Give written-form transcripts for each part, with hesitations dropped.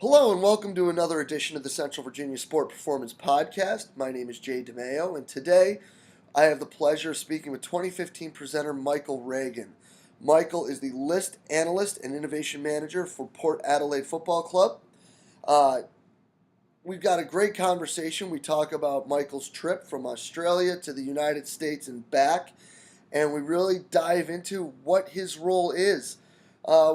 Hello and welcome to another edition of the Central Virginia Sport Performance Podcast. My name is Jay DeMeo, and today I have the pleasure of speaking with 2015 presenter Michael Regan. Michael is the List Analyst and Innovation Manager for Port Adelaide Football Club. We've got a great conversation. We talk about Michael's trip from Australia to the United States and back, and we really dive into what his role is.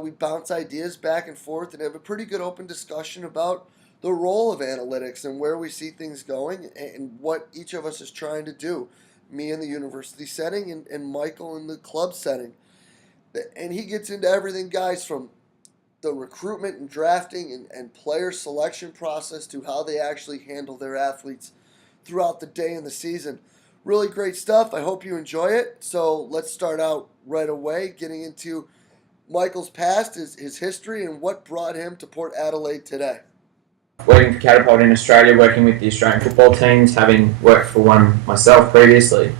We bounce ideas back and forth and have a pretty good open discussion about the role of analytics and where we see things going and what each of us is trying to do. Me in the university setting and Michael in the club setting. And he gets into everything, guys, from the recruitment and drafting and player selection process to how they actually handle their athletes throughout the day and the season. Really great stuff. I hope you enjoy it. So let's start out right away, getting into Michael's past, his history, and what brought him to Port Adelaide today. Working for Catapult in Australia, working with the Australian football teams, having worked for one myself previously.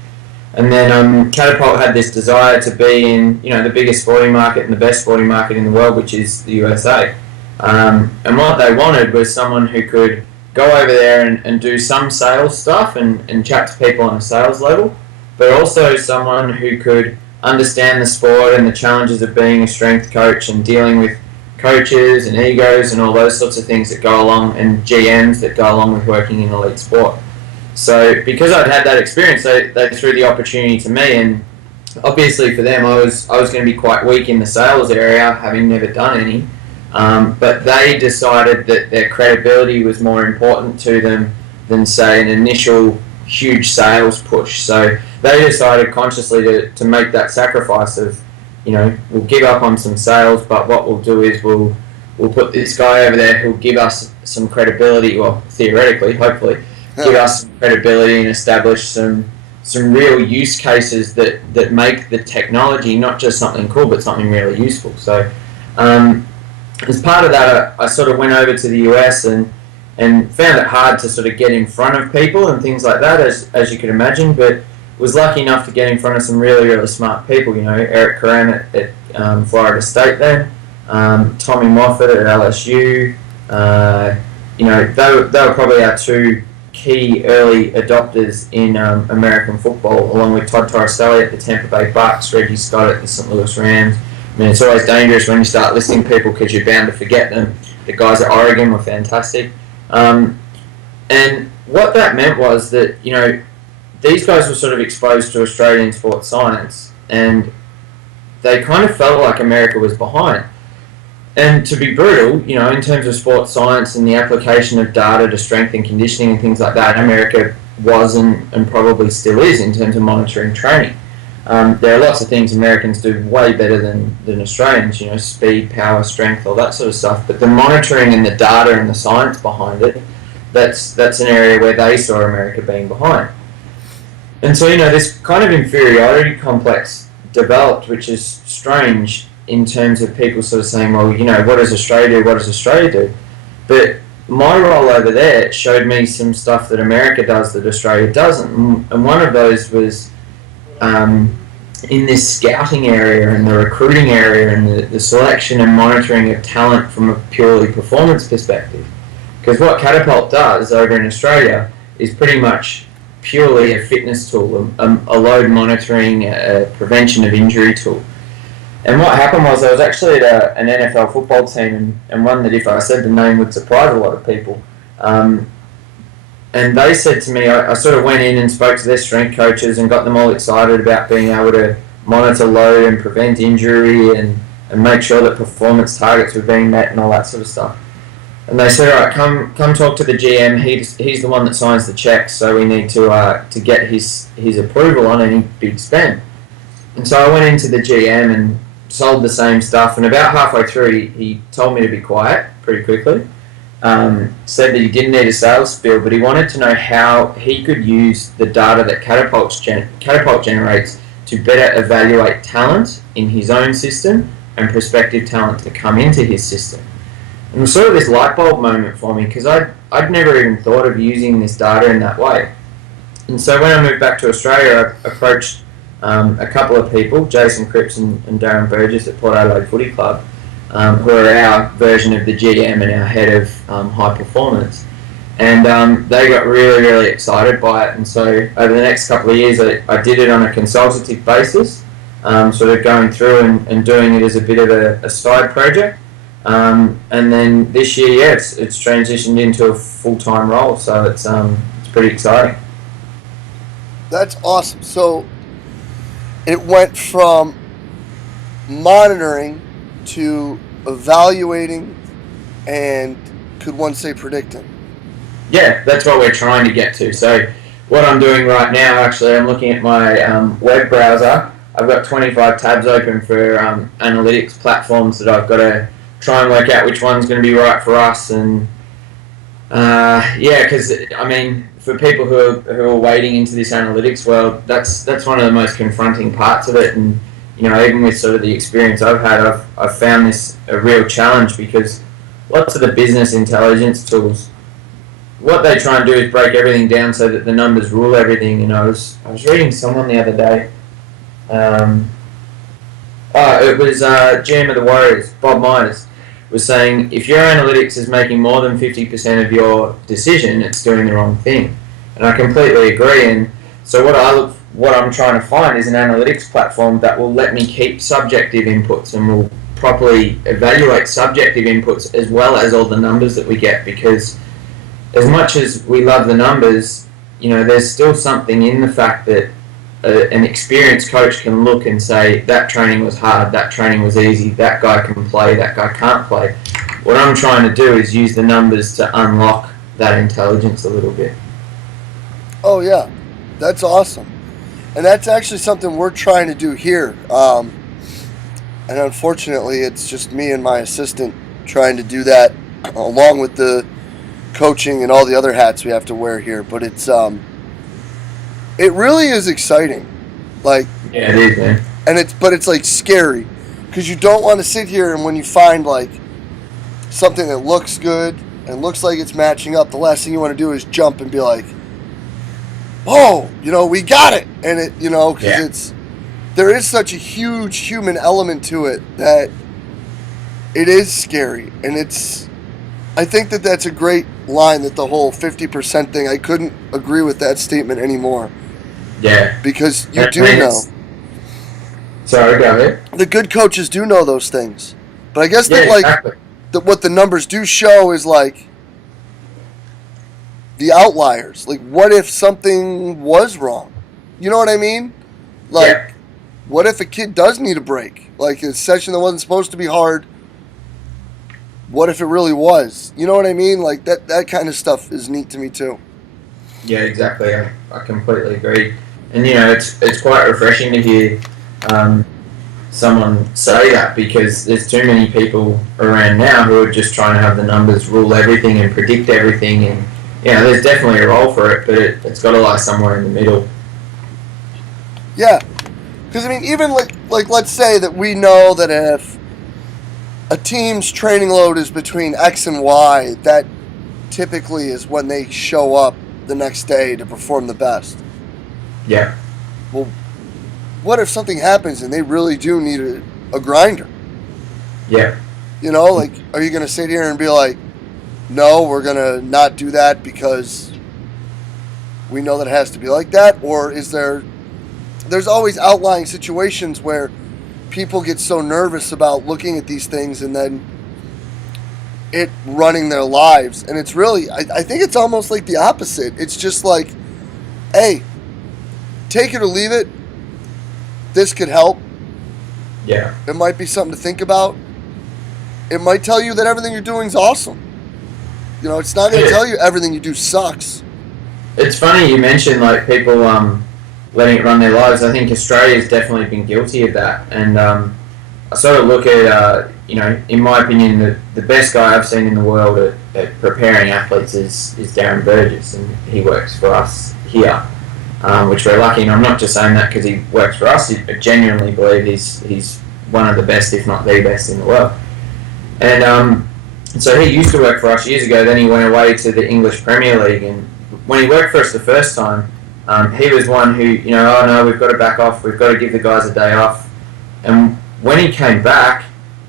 And then Catapult had this desire to be in, the biggest sporting market and the best sporting market in the world, which is the USA. And what they wanted was someone who could go over there and do some sales stuff and chat to people on a sales level, but also someone who could understand the sport and the challenges of being a strength coach and dealing with coaches and egos and all those sorts of things that go along, and GMs that go along with working in elite sport. So because I'd had that experience, they threw the opportunity to me, and obviously for them I was going to be quite weak in the sales area, having never done any, but they decided that their credibility was more important to them than, say, an initial huge sales push. So they decided consciously to make that sacrifice of, we'll give up on some sales, but what we'll do is we'll put this guy over there who'll give us some credibility, well, theoretically, hopefully, give us some credibility and establish some real use cases that make the technology not just something cool, but something really useful. So as part of that, I sort of went over to the US and found it hard to sort of get in front of people and things like that, as you could imagine, but was lucky enough to get in front of some really, really smart people. Eric Curran at Florida State then, Tommy Moffat at LSU. They were probably our two key early adopters in American football, along with Todd Torricelli at the Tampa Bay Bucks, Reggie Scott at the St. Louis Rams. I mean, it's always dangerous when you start listing people because you're bound to forget them. The guys at Oregon were fantastic. And what that meant was that, these guys were sort of exposed to Australian sports science, and they kind of felt like America was behind. And to be brutal, in terms of sports science and the application of data to strength and conditioning and things like that, America wasn't and probably still is in terms of monitoring training. There are lots of things Americans do way better than Australians, speed, power, strength, all that sort of stuff. But the monitoring and the data and the science behind it, that's an area where they saw America being behind. And so, this kind of inferiority complex developed, which is strange in terms of people sort of saying, well, what does Australia do? What does Australia do? But my role over there showed me some stuff that America does that Australia doesn't. And one of those was in this scouting area and the recruiting area and the selection and monitoring of talent from a purely performance perspective. Because what Catapult does over in Australia is pretty much purely a fitness tool, a load monitoring, a prevention of injury tool. And what happened was I was actually at an NFL football team, and one that if I said the name would surprise a lot of people. And they said to me, I sort of went in and spoke to their strength coaches and got them all excited about being able to monitor load and prevent injury and make sure that performance targets were being met and all that sort of stuff. And they said, all right, come talk to the GM. He's the one that signs the checks, so we need to get his approval on any big spend. And so I went into the GM and sold the same stuff, and about halfway through he told me to be quiet pretty quickly. Said that he didn't need a sales spiel, but he wanted to know how he could use the data that Catapult generates to better evaluate talent in his own system and prospective talent to come into his system. And it was sort of this light bulb moment for me, because I'd never even thought of using this data in that way. And so when I moved back to Australia, I approached a couple of people, Jason Cripps and Darren Burgess at Port Adelaide Footy Club, who are our version of the GM and our head of high performance. And they got really, really excited by it. And so over the next couple of years, I did it on a consultative basis, sort of going through and doing it as a bit of a side project. And then this year, yeah, it's transitioned into a full-time role. So it's pretty exciting. That's awesome. So it went from monitoring to evaluating and, could one say, predicting? Yeah, that's what we're trying to get to. So what I'm doing right now, actually, I'm looking at my web browser. I've got 25 tabs open for analytics platforms that I've got to try and work out which one's going to be right for us. And because I mean, for people who are wading into this analytics world, that's one of the most confronting parts of it. And you know, even with sort of the experience I've had, I've found this a real challenge, because lots of the business intelligence tools, what they try and do is break everything down so that the numbers rule everything. And I was reading someone the other day. It was GM of the Warriors, Bob Myers, was saying if your analytics is making more than 50% of your decision, it's doing the wrong thing. And I completely agree. And so what I'm trying to find is an analytics platform that will let me keep subjective inputs and will properly evaluate subjective inputs as well as all the numbers that we get, because as much as we love the numbers, you know, there's still something in the fact that an experienced coach can look and say, that training was hard, that training was easy, that guy can play, that guy can't play. What I'm trying to do is use the numbers to unlock that intelligence a little bit. Oh, yeah. That's awesome. And that's actually something we're trying to do here. And unfortunately, it's just me and my assistant trying to do that, along with the coaching and all the other hats we have to wear here. But it's it really is exciting. Like, yeah, it is, man. And it's like scary, because you don't want to sit here and when you find like something that looks good and looks like it's matching up, the last thing you want to do is jump and be like, "Oh, you know, we got it!" And it, you know, because there is such a huge human element to it that it is scary, and I think that's a great line, that the whole 50% thing. I couldn't agree with that statement anymore. Yeah. Because you do know. Sorry, go ahead. The good coaches do know those things. But I guess exactly. What the numbers do show is like the outliers. Like, what if something was wrong? You know what I mean? Like, what if a kid does need a break? Like a session that wasn't supposed to be hard, what if it really was? You know what I mean? Like, that kind of stuff is neat to me too. Yeah, exactly. I completely agree. And you know, it's quite refreshing to hear someone say that, because there's too many people around now who are just trying to have the numbers rule everything and predict everything. And you know, there's definitely a role for it, but it's got to lie somewhere in the middle. Yeah, because I mean, even like let's say that we know that if a team's training load is between X and Y, that typically is when they show up the next day to perform the best. Yeah. Well, what if something happens and they really do need a grinder? Yeah. You know, like, are you going to sit here and be like, no, we're going to not do that because we know that it has to be like that? Or is there's always outlying situations where people get so nervous about looking at these things and then it running their lives. And it's really, I think it's almost like the opposite. It's just like, hey, take it or leave it. This could help. Yeah. It might be something to think about. It might tell you that everything you're doing is awesome. You know, it's not going to tell you everything you do sucks. It's funny you mentioned like people letting it run their lives. I think Australia's definitely been guilty of that. And I sort of look at, you know, in my opinion, the best guy I've seen in the world at preparing athletes is Darren Burgess, and he works for us here, which we're lucky. And I'm not just saying that because he works for us. I genuinely believe he's one of the best, if not the best, in the world. And so he used to work for us years ago. Then he went away to the English Premier League, and when he worked for us the first time, he was one who, you know, oh no, we've got to back off. We've got to give the guys a day off. And when he came back,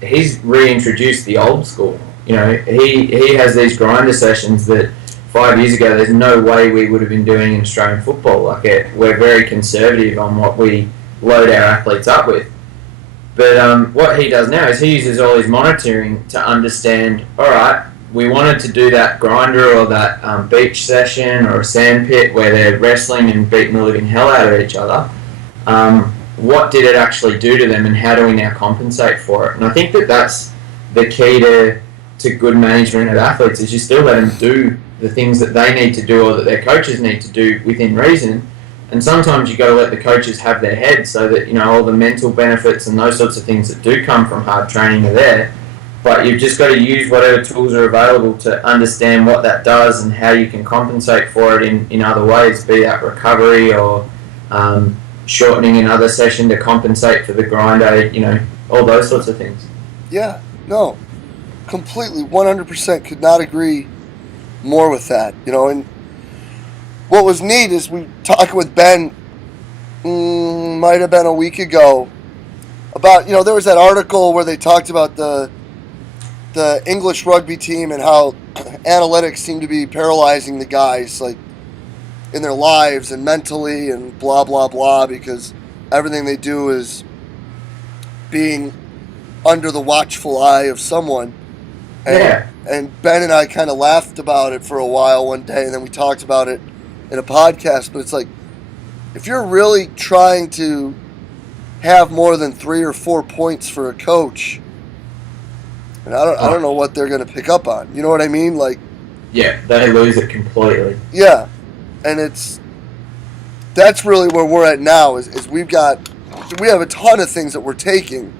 he's reintroduced the old school. You know, he has these grinder sessions that 5 years ago there's no way we would have been doing in Australian football. Like we're very conservative on what we load our athletes up with. But what he does now is he uses all his monitoring to understand, all right, we wanted to do that grinder or that beach session or a sand pit where they're wrestling and beating the living hell out of each other. What did it actually do to them, and how do we now compensate for it? And I think that's the key to good management of athletes, is you still let them do the things that they need to do or that their coaches need to do within reason. And sometimes you've got to let the coaches have their head so that, you know, all the mental benefits and those sorts of things that do come from hard training are there. But you've just got to use whatever tools are available to understand what that does and how you can compensate for it in other ways, be that recovery or shortening another session to compensate for the grinder, you know, all those sorts of things. Yeah, no, completely, 100% could not agree more with that, you know. And what was neat is we talked with Ben, might have been a week ago, about, you know, there was that article where they talked about the English rugby team and how analytics seem to be paralyzing the guys, like, in their lives and mentally and blah, blah, blah, because everything they do is being under the watchful eye of someone. And Ben and I kind of laughed about it for a while one day, and then we talked about it in a podcast. But it's like, if you're really trying to have more than 3 or 4 points for a coach, and I don't know what they're going to pick up on. You know what I mean? Like, yeah, they lose it completely. Yeah, and that's really where we're at now. Is we have a ton of things that we're taking,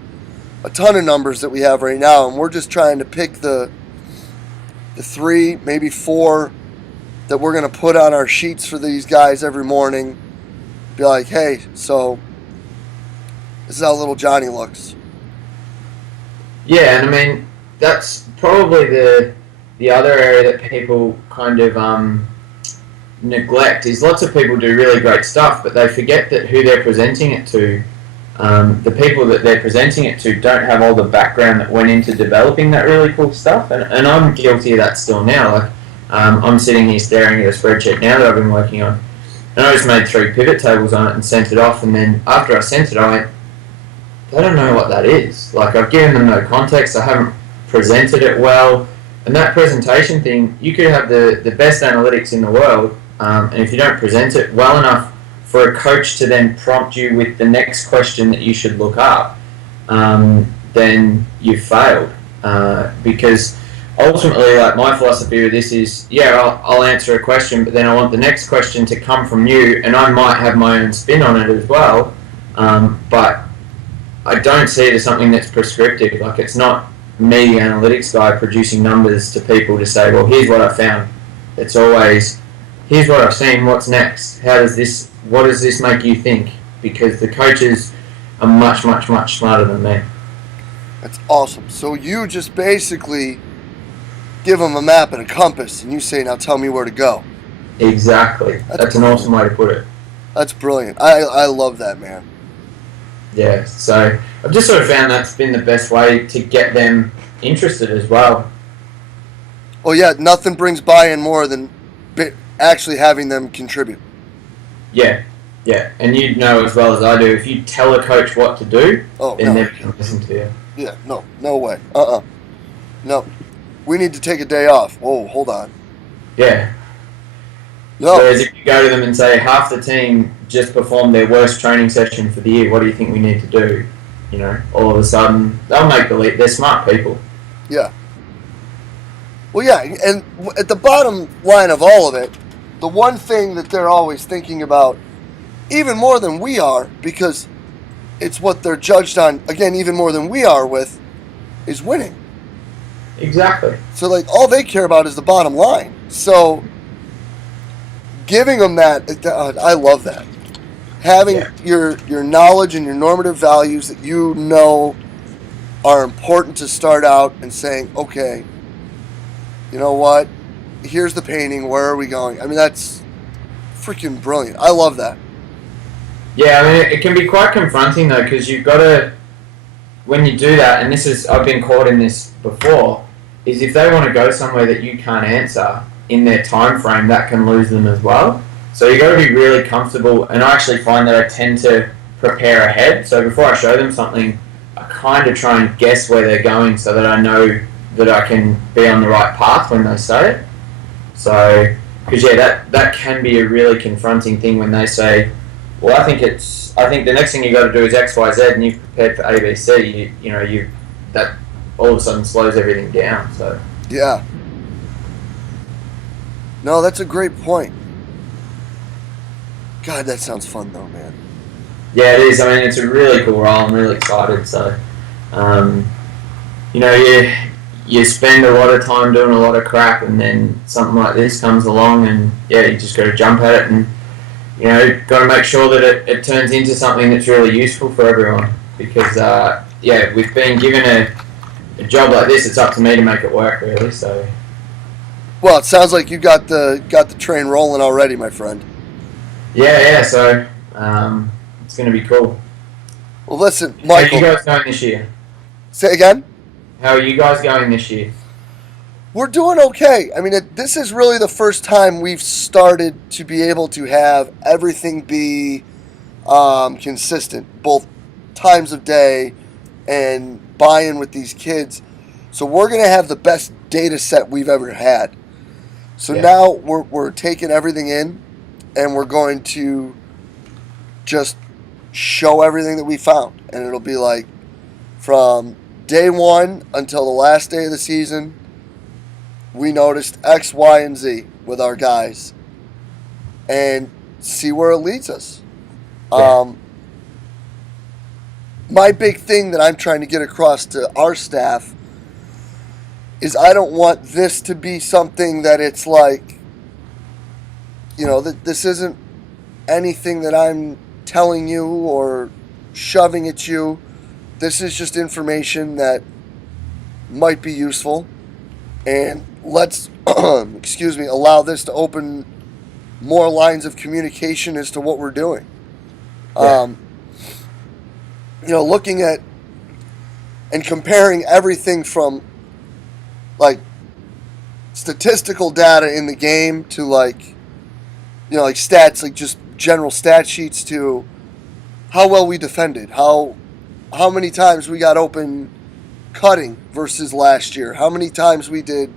a ton of numbers that we have right now, and we're just trying to pick the 3, maybe 4 that we're going to put on our sheets for these guys every morning. Be like, hey, so this is how little Johnny looks. Yeah, and I mean, that's probably the other area that people kind of neglect, is lots of people do really great stuff, but they forget that who they're presenting it to, the people that they're presenting it to don't have all the background that went into developing that really cool stuff, and I'm guilty of that still now. Like, I'm sitting here staring at a spreadsheet now that I've been working on, and I just made 3 pivot tables on it and sent it off, and then after I sent it, I went, they don't know what that is. Like, I've given them no context, I haven't presented it well, and that presentation thing, you could have the best analytics in the world, and if you don't present it well enough for a coach to then prompt you with the next question that you should look up, then you've failed. Because ultimately, like, my philosophy of this is, yeah, I'll answer a question, but then I want the next question to come from you, and I might have my own spin on it as well, but I don't see it as something that's prescriptive. Like, it's not me, the analytics guy, producing numbers to people to say, well, here's what I found. It's always, here's what I've seen, what's next? What does this make you think? Because the coaches are much, much, much smarter than me. That's awesome. So you just basically give them a map and a compass, and you say, now tell me where to go. Exactly. That's an awesome way to put it. That's brilliant. I love that, man. Yeah, so I've just sort of found that's been the best way to get them interested as well. Oh yeah, nothing brings buy-in more than actually having them contribute. Yeah, and you know as well as I do, if you tell a coach what to do, they're never going to listen to you. Yeah, no way. No. We need to take a day off. Whoa, hold on. Yeah. No. Whereas if you go to them and say, half the team just performed their worst training session for the year, what do you think we need to do? You know, all of a sudden, they'll make the leap. They're smart people. Yeah. Well, yeah, and at the bottom line of all of it, the one thing that they're always thinking about, even more than we are, because it's what they're judged on, again, even more than we are with, is winning. Exactly. So, like, all they care about is the bottom line. So, giving them that, I love that. Having your knowledge and your normative values that you know are important to start out and saying, okay, you know what? Here's the painting. Where are we going? I mean, that's freaking brilliant. I love that. Yeah, I mean, it can be quite confronting, though, because you've got to when you do that, and this is, I've been caught in this before, is if they want to go somewhere that you can't answer in their time frame, that can lose them as well. So you got to be really comfortable, and I actually find that I tend to prepare ahead. So before I show them something, I kind of try and guess where they're going so that I know that I can be on the right path when they say it. So, because that can be a really confronting thing when they say, well, I think the next thing you got to do is X, Y, Z, and you've prepared for A, B, C. That all of a sudden slows everything down. So Yeah. No, that's a great point. God, that sounds fun though, man. yeah, it is. I mean, it's a really cool role. I'm really excited. So, you spend a lot of time doing a lot of crap, and then something like this comes along, and you just got to jump at it, and got to make sure that it turns into something that's really useful for everyone. Because with being given a job like this, it's up to me to make it work, really. So Well, it sounds like you got the train rolling already, my friend. yeah. So it's going to be cool. Well, listen, How are Michael. you guys going this year? Say again? How are you guys going this year? We're doing okay. I mean, this is really the first time we've started to be able to have everything be consistent, both times of day and buy-in with these kids. So we're going to have the best data set we've ever had. So now we're taking everything in, and we're going to just show everything that we found. And it'll be like from day one until the last day of the season, we noticed X, Y, and Z with our guys, and see where it leads us. Yeah. My big thing that I'm trying to get across to our staff is I don't want this to be something that it's like, that this isn't anything that I'm telling you or shoving at you. This is just information that might be useful, and let's allow this to open more lines of communication as to what we're doing. Looking at and comparing everything from like statistical data in the game to like stats, like just general stat sheets, to how well we defended, how many times we got open cutting versus last year, how many times we did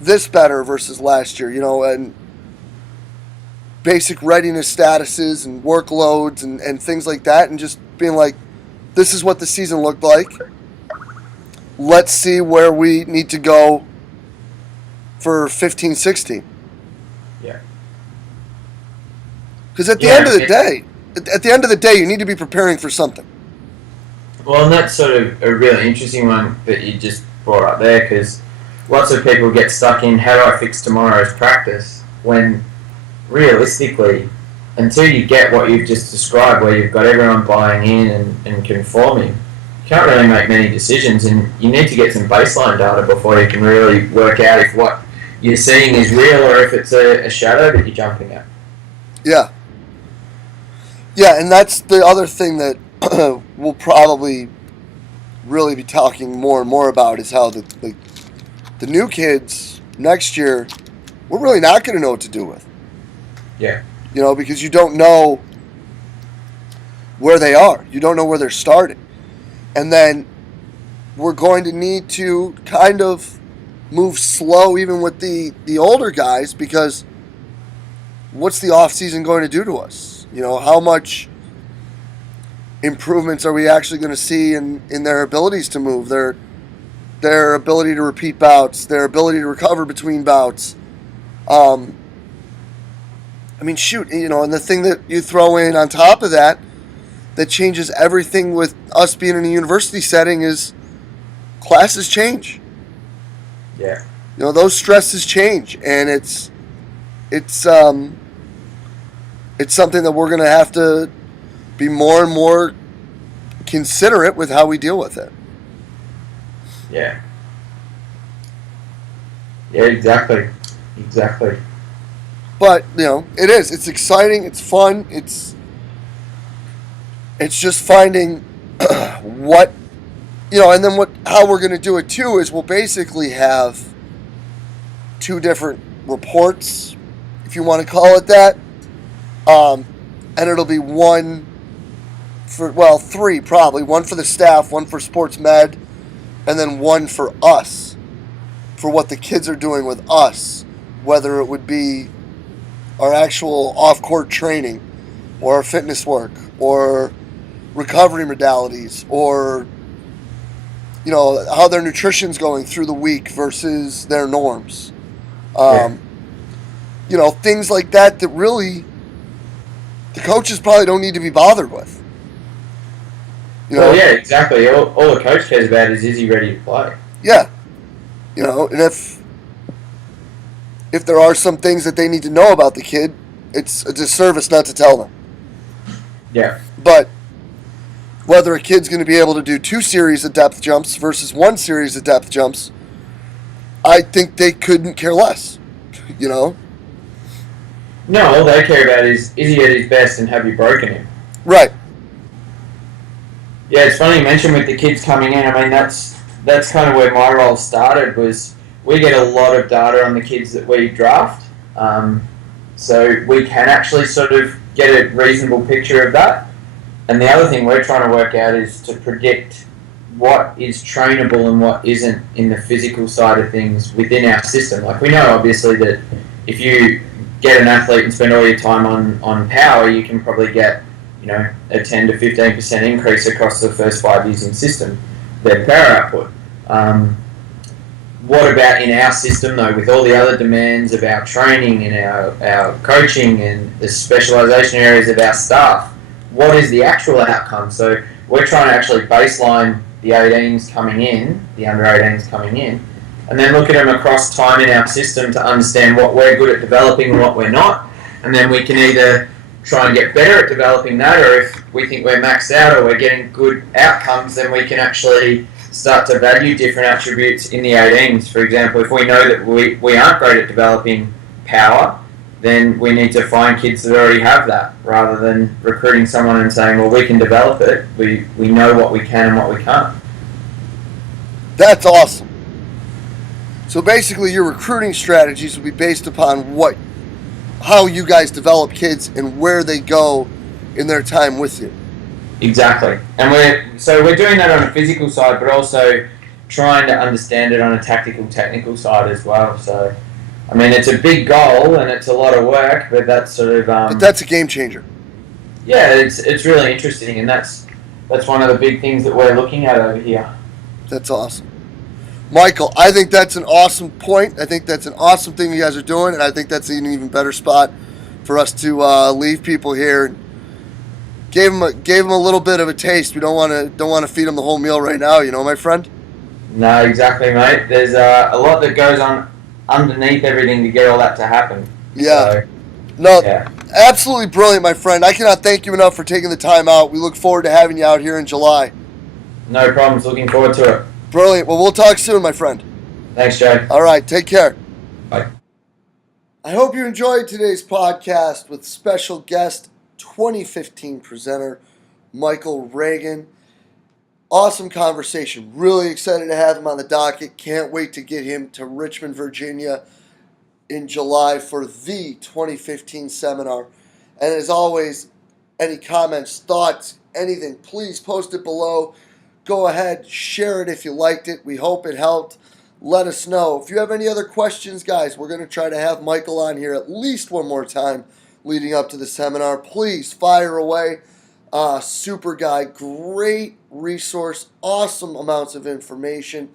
this better versus last year, and basic readiness statuses and workloads and things like that, and just being like, this is what the season looked like. Let's see where we need to go for 15-16. Yeah. Because at the end of the day, you need to be preparing for something. Well, and that's sort of a really interesting one that you just brought up there, because lots of people get stuck in, how do I fix tomorrow's practice? When realistically, until you get what you've just described, where you've got everyone buying in and conforming, you can't really make many decisions, and you need to get some baseline data before you can really work out if what you're seeing is real or if it's a shadow that you're jumping at. Yeah. Yeah, and that's the other thing that we'll probably really be talking more and more about, is how the new kids next year, we're really not going to know what to do with. Yeah. Because you don't know where they are. You don't know where they're starting. And then we're going to need to kind of move slow even with the older guys, because what's the offseason going to do to us? How much improvements are we actually going to see in their abilities to move, their ability to repeat bouts, their ability to recover between bouts? Shoot, and the thing that you throw in on top of that changes everything with us being in a university setting is classes change. Yeah. Those stresses change, and it's something that we're going to have to be more and more considerate with how we deal with it. Yeah. Yeah, exactly. But, it is. It's exciting. It's fun. It's just finding what And then how we're going to do it too is we'll basically have two different reports, if you want to call it that. And it'll be one three probably. One for the staff, one for sports med, and then one for us, for what the kids are doing with us, whether it would be our actual off-court training or our fitness work or recovery modalities or how their nutrition's going through the week versus their norms. Yeah. Things like that really the coaches probably don't need to be bothered with. Well, yeah, exactly. All the coach cares about is he ready to play? Yeah. And if there are some things that they need to know about the kid, it's a disservice not to tell them. Yeah. But whether a kid's going to be able to do 2 series of depth jumps versus 1 series of depth jumps, I think they couldn't care less. No, all they care about is he at his best and have you broken him? Right. Yeah, it's funny you mentioned with the kids coming in. I mean, that's kind of where my role started. Was we get a lot of data on the kids that we draft, so we can actually sort of get a reasonable picture of that. And the other thing we're trying to work out is to predict what is trainable and what isn't in the physical side of things within our system. Like, we know obviously that if you get an athlete and spend all your time on power, you can probably get a 10 to 15% increase across the first 5 years in system, their power output. What about in our system though, with all the other demands of our training and our coaching and the specialisation areas of our staff? What is the actual outcome? So we're trying to actually baseline the 18s coming in, the under 18s coming in, and then look at them across time in our system to understand what we're good at developing and what we're not. And then we can either try and get better at developing that, or if we think we're maxed out or we're getting good outcomes, then we can actually start to value different attributes in the 18s. For example, if we know that we aren't great at developing power, then we need to find kids that already have that, rather than recruiting someone and saying, well, we can develop it. We know what we can and what we can't. That's awesome. So basically your recruiting strategies will be based upon how you guys develop kids and where they go in their time with you. Exactly. And we're doing that on a physical side, but also trying to understand it on a technical side as well. So, I mean, it's a big goal and it's a lot of work, but that's sort of... but that's a game changer. Yeah, it's really interesting, and that's one of the big things that we're looking at over here. That's awesome. Michael, I think that's an awesome point. I think that's an awesome thing you guys are doing, and I think that's an even better spot for us to leave people here. Gave them a little bit of a taste. We don't want to feed them the whole meal right now, my friend. No, exactly, mate. There's a lot that goes on underneath everything to get all that to happen. Yeah. So, no, yeah. Absolutely brilliant, my friend. I cannot thank you enough for taking the time out. We look forward to having you out here in July. No problems. Looking forward to it. Brilliant. Well, we'll talk soon, my friend. Thanks, Joe. All right. Take care. Bye. I hope you enjoyed today's podcast with special guest 2015 presenter Michael Regan. Awesome conversation. Really excited to have him on the docket. Can't wait to get him to Richmond, Virginia in July for the 2015 seminar. And as always, any comments, thoughts, anything, please post it below. Go ahead, share it if you liked it. We hope it helped. Let us know. If you have any other questions, guys, we're going to try to have Michael on here at least one more time leading up to the seminar. Please fire away. Super guy, great resource, awesome amounts of information.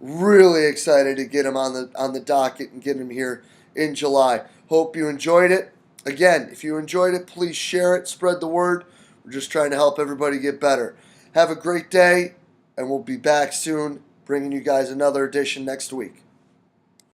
Really excited to get him on the docket and get him here in July. Hope you enjoyed it. Again, if you enjoyed it, please share it, spread the word. We're just trying to help everybody get better. Have a great day, and we'll be back soon bringing you guys another edition next week.